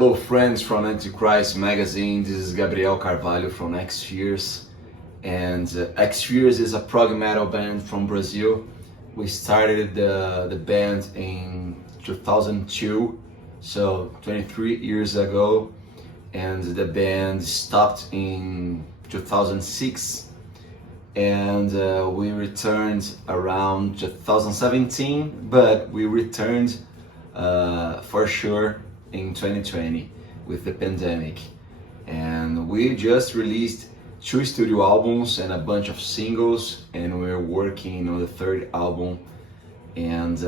Hello friends from Antichrist magazine, this is Gabriel from XFears, and XFears is a prog metal band from Brazil. We started the band in 2002, so 23 years ago, and the band stopped in 2006, and we returned around 2017, but we returned for sure in 2020 with the pandemic, and we just released 2 studio albums and a bunch of singles, and we're working on the 3rd album, and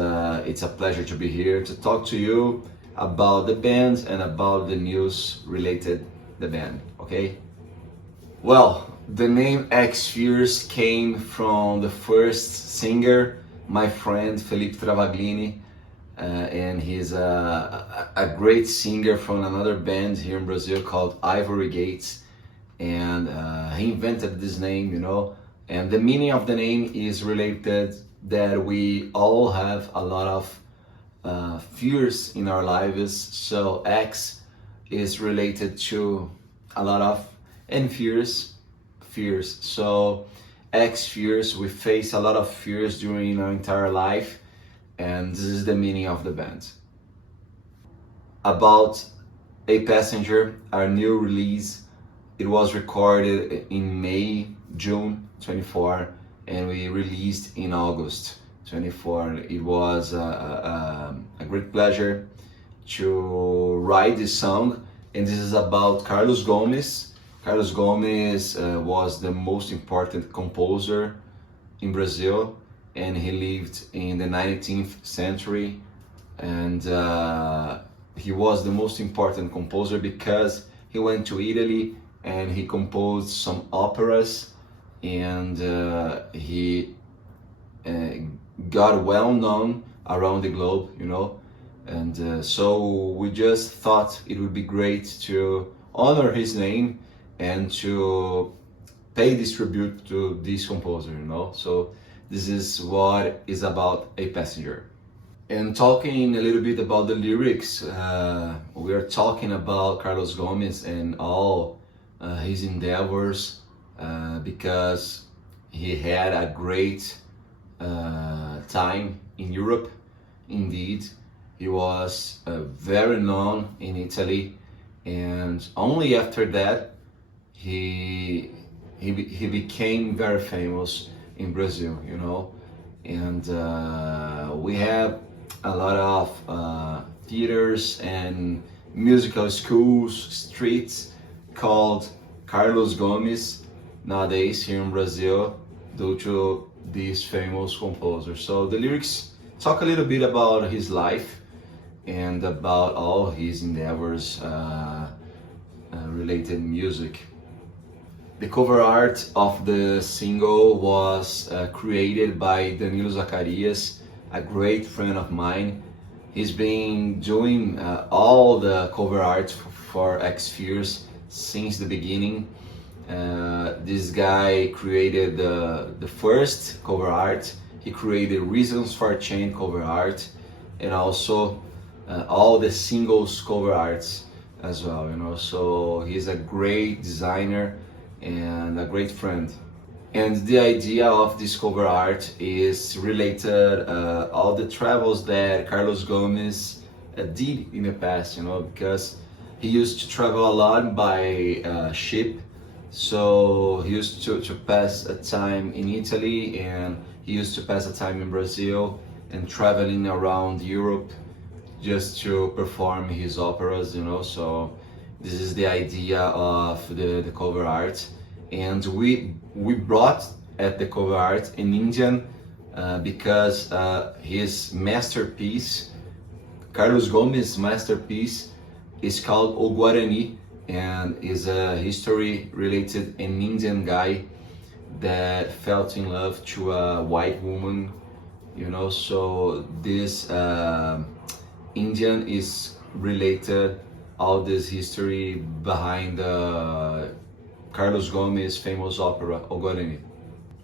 it's a pleasure to be here to talk to you about the band and about the news related the band. Okay, well, the name XFears came from the first singer, my friend Felipe Travaglini, and he's a great singer from another band here in Brazil called Ivory Gates, and he invented this name, and the meaning of the name is related that we all have a lot of fears in our lives, so X is related to a lot of and fears, so X fears, we face a lot of fears during our entire life, and this is the meaning of the band. About A Passenger, our new release, it was recorded in June 24, and we released in August 24. It was a great pleasure to write this song, and this is about Carlos Gomes. Carlos Gomes was the most important composer in Brazil, and he lived in the 19th century, and he was the most important composer because he went to Italy and he composed some operas, and he got well known around the globe, and so we just thought it would be great to honor his name and to pay this tribute to this composer, so this is what is about A Passenger. And talking a little bit about the lyrics, we are talking about Carlos Gomes and all his endeavors, because he had a great time in Europe. Indeed, he was very known in Italy, and only after that he became very famous in Brazil, and we have a lot of theaters and musical schools, streets called Carlos Gomes nowadays here in Brazil due to this famous composer. So the lyrics talk a little bit about his life and about all his endeavors related music. The cover art of the single was created by Danilo Zacarias, a great friend of mine. He's been doing all the cover art for XFears since the beginning. This guy created the first cover art. He created Reasons for Change cover art, and also all the singles cover arts as well. So he's a great designer and a great friend. And the idea of this cover art is related all the travels that Carlos Gomes did in the past, because he used to travel a lot by ship. So he used to pass a time in Italy, and he used to pass a time in Brazil, and traveling around Europe just to perform his operas, so this is the idea of the cover art. And we brought at the cover art an Indian because his masterpiece, Carlos Gomes' masterpiece, is called O Guarani, and is a history related an Indian guy that fell in love to a white woman, so this Indian is related all this history behind Carlos Gomes' famous opera O Guarani.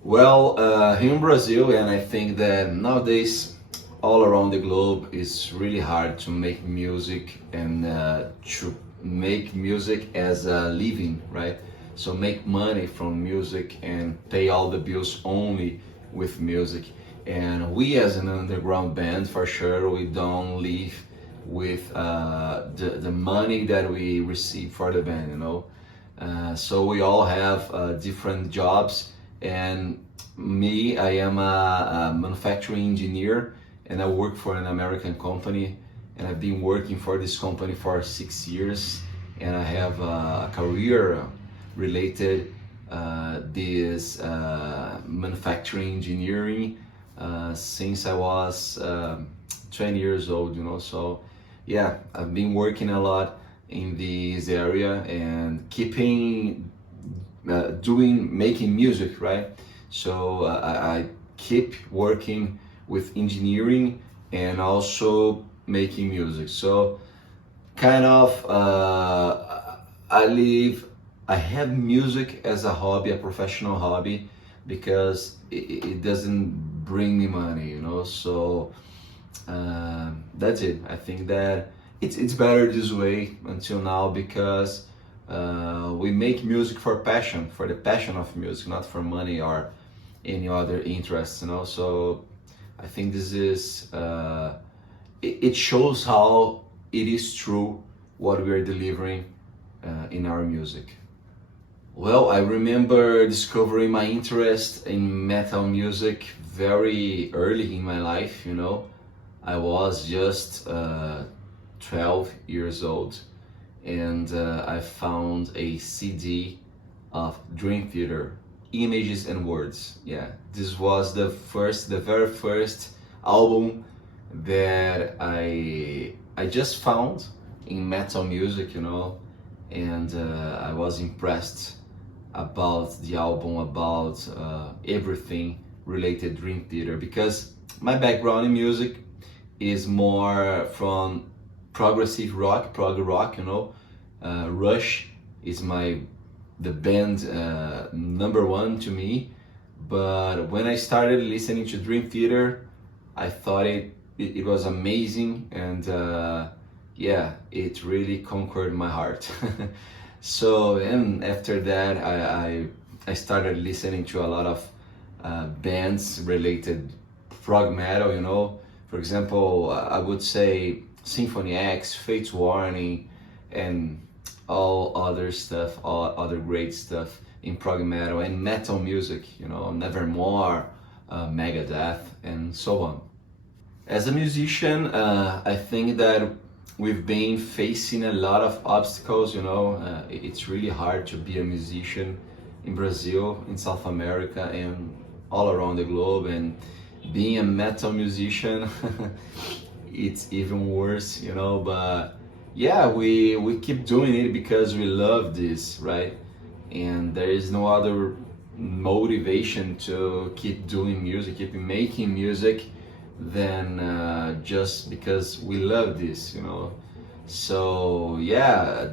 Well, here in Brazil, and I think that nowadays all around the globe, it's really hard to make music and to make music as a living, right? So make money from music and pay all the bills only with music. And we as an underground band, for sure, we don't live with the money that we receive for the band, you know. So we all have different jobs, and me, I am a manufacturing engineer, and I work for an American company, and I've been working for this company for 6 years, and I have a career related this manufacturing engineering since I was 20 years old, you know. So yeah, I've been working a lot in this area and keeping making music, right? So I keep working with engineering and also making music. So kind of I have music as a hobby, a professional hobby, because it doesn't bring me money, you know. So that's it. I think that it's better this way until now, because we make music for passion, for the passion of music, not for money or any other interests, you know. So I think this is it shows how it is true what we are delivering in our music. Well, I remember discovering my interest in metal music very early in my life, you know. I was just 12 years old, and I found a CD of Dream Theater, Images and Words. Yeah, this was the very first album that I just found in metal music, you know, and I was impressed about the album, about everything related Dream Theater, because my background in music is more from progressive rock, prog rock, you know. Rush is the band number one to me. But when I started listening to Dream Theater, I thought it was amazing, and yeah, it really conquered my heart. So, and after that, I started listening to a lot of bands related prog metal, you know. For example, I would say Symphony X, Fate's Warning, and all other stuff, all other great stuff in prog metal and metal music, you know, Nevermore, Megadeth, and so on. As a musician, I think that we've been facing a lot of obstacles, you know. It's really hard to be a musician in Brazil, in South America, and all around the globe. And being a metal musician, it's even worse, you know. But yeah, we keep doing it because we love this, right? And there is no other motivation to keep doing music, keep making music, than just because we love this, you know. So yeah,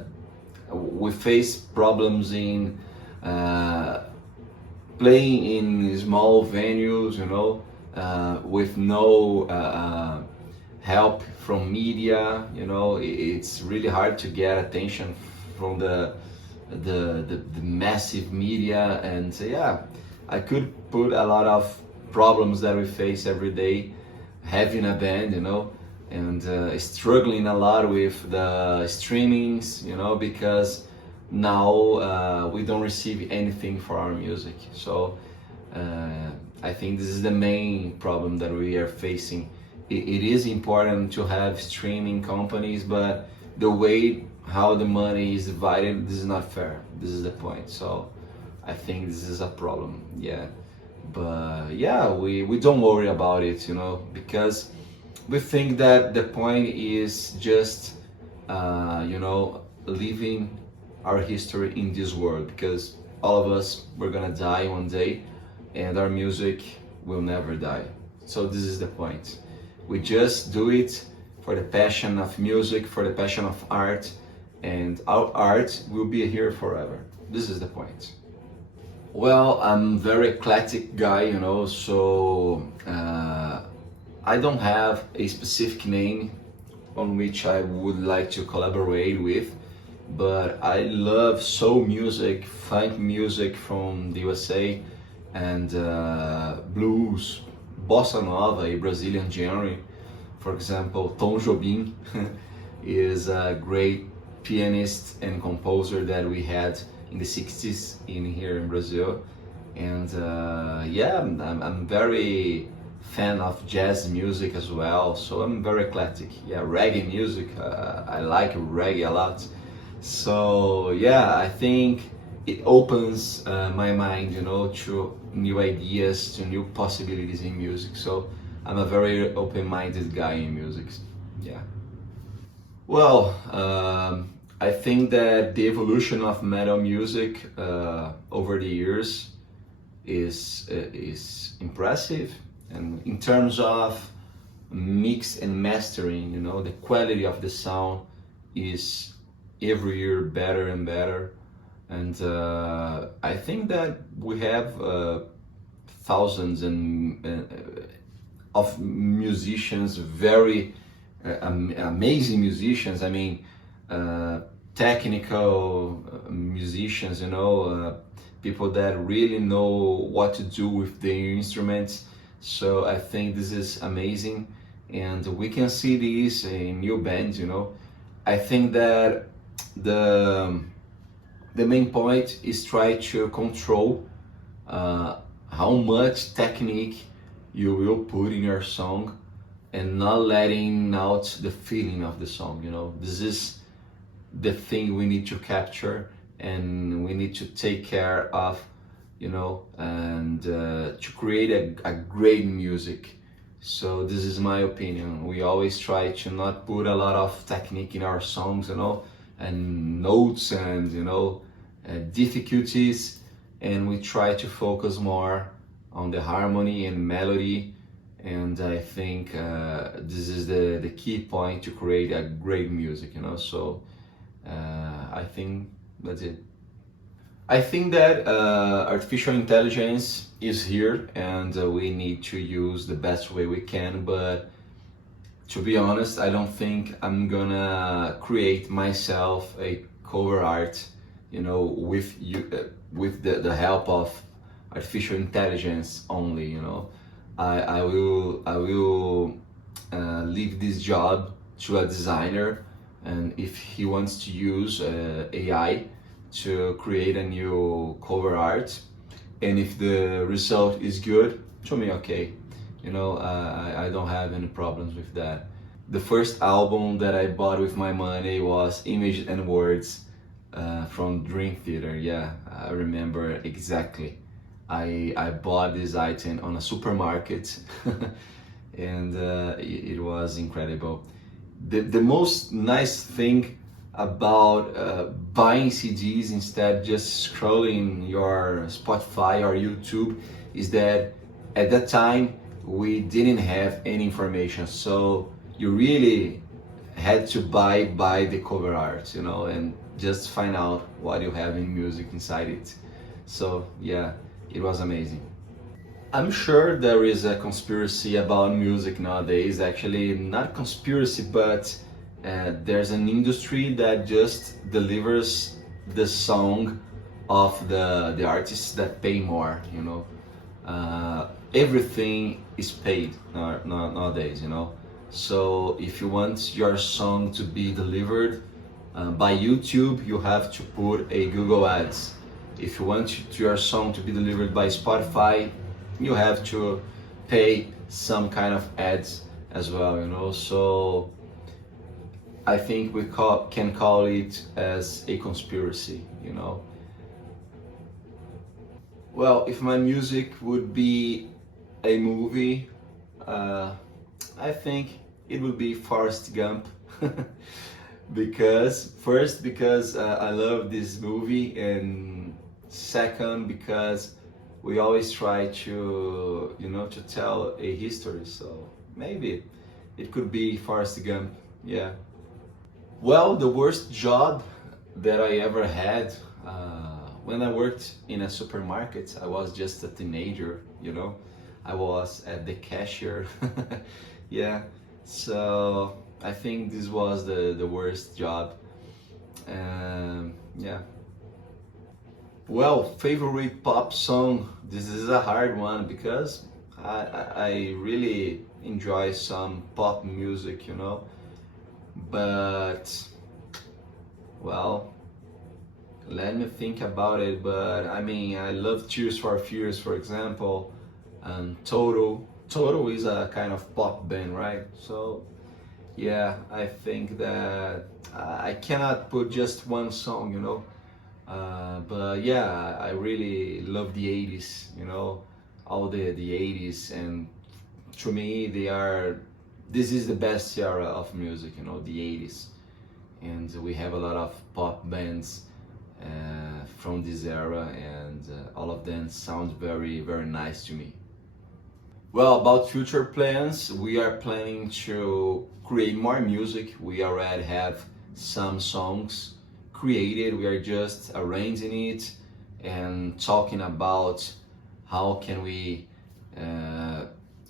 we face problems in playing in small venues, you know, with no help from media, you know. It's really hard to get attention from the massive media. And yeah, I could put a lot of problems that we face every day having a band, you know, and struggling a lot with the streamings, you know, because now we don't receive anything for our music. So I think this is the main problem that we are facing. It is important to have streaming companies, but the way how the money is divided, this is not fair. This is the point. So I think this is a problem. Yeah. But yeah, we don't worry about it, you know, because we think that the point is just you know, living our history in this world, because all of us, we're gonna die one day, and our music will never die. So this is the point. We just do it for the passion of music, for the passion of art, and our art will be here forever. This is the point. Well, I'm very eclectic guy, you know, so I don't have a specific name on which I would like to collaborate with, but I love soul music, funk music from the USA, and blues, bossa nova, a Brazilian genre. For example, Tom Jobim is a great pianist and composer that we had in the 60s in here in Brazil. And yeah, I'm very fan of jazz music as well, so I'm very eclectic. Yeah, reggae music, I like reggae a lot. So yeah, I think it opens my mind, you know, to new ideas, to new possibilities in music. So I'm a very open-minded guy in music. Yeah. Well, I think that the evolution of metal music over the years is impressive, and in terms of mix and mastering, you know, the quality of the sound is every year better and better. And I think that we have thousands of musicians, very amazing musicians. I mean, technical musicians, you know, people that really know what to do with their instruments. So I think this is amazing, and we can see this in new bands, you know. I think that the the main point is try to control how much technique you will put in your song, and not letting out the feeling of the song, you know. This is the thing we need to capture, and we need to take care of, you know, and to create a great music. So this is my opinion. We always try to not put a lot of technique in our songs, you know, and notes and, you know, difficulties, and we try to focus more on the harmony and melody. And I think this is the key point to create a great music, you know. So I think that's it. I think that artificial intelligence is here, and we need to use the best way we can. But to be honest, I don't think I'm gonna create myself a cover art, you know, with you, with the help of artificial intelligence only. You know, I will leave this job to a designer, and if he wants to use AI to create a new cover art, and if the result is good, to me, okay, you know, I don't have any problems with that. The first album that I bought with my money was Image and Words from Dream Theater. Yeah, I remember exactly. I bought this item on a supermarket and it was incredible. The most nice thing about buying CDs instead just scrolling your Spotify or YouTube is that at that time we didn't have any information, so you really had to buy the cover art, you know, and just find out what you have in music inside it. So yeah, it was amazing. I'm sure there is a conspiracy about music nowadays. Actually, not conspiracy, but there's an industry that just delivers the song of the artists that pay more. You know, everything is paid nowadays. You know, so if you want your song to be delivered by YouTube, you have to put a Google Ads. If you want your song to be delivered by Spotify, you have to pay some kind of ads as well, you know. So I think we can call it as a conspiracy, you know. Well, if my music would be a movie, I think it would be Forrest Gump. Because I love this movie, and second, because we always try to, you know, to tell a history. So maybe it could be Forrest Gump. Yeah. Well, the worst job that I ever had, when I worked in a supermarket, I was just a teenager, you know. I was at the cashier. Yeah, so I think this was the worst job. Yeah. Well, favorite pop song. This is a hard one because I really enjoy some pop music, you know. But well, let me think about it. But I mean, I love Tears for Fears, for example, and Total. Total is a kind of pop band, right? So yeah, I think that I cannot put just one song, you know. But yeah, I really love the 80s, you know, all the 80s, and to me, this is the best era of music, you know, the 80s. And we have a lot of pop bands from this era, and all of them sound very, very nice to me. Well, about future plans, we are planning to create more music. We already have some songs created. We are just arranging it and talking about how can we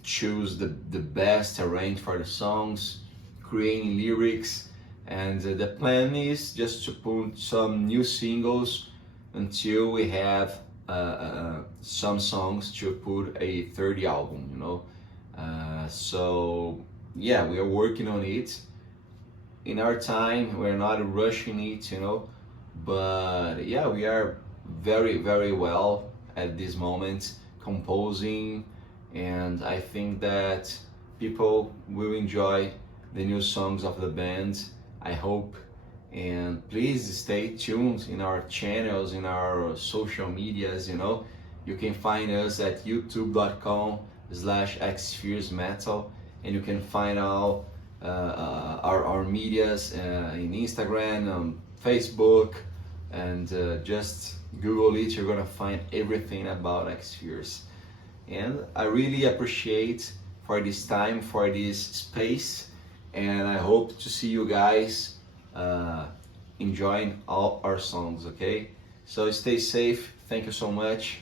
choose the best arrange for the songs, creating lyrics, and the plan is just to put some new singles until we have some songs to put a third album, you know. So yeah, we are working on it. In our time, we're not rushing it, you know. But yeah, we are very, very well at this moment composing, and I think that people will enjoy the new songs of the band. I hope. And please stay tuned in our channels, in our social medias, you know. You can find us at youtube.com/XFears Metal, and you can find all our medias in Instagram, Facebook, and just Google it. You're gonna find everything about XFears. And I really appreciate for this time, for this space, and I hope to see you guys enjoying all our songs, okay? So stay safe. Thank you so much.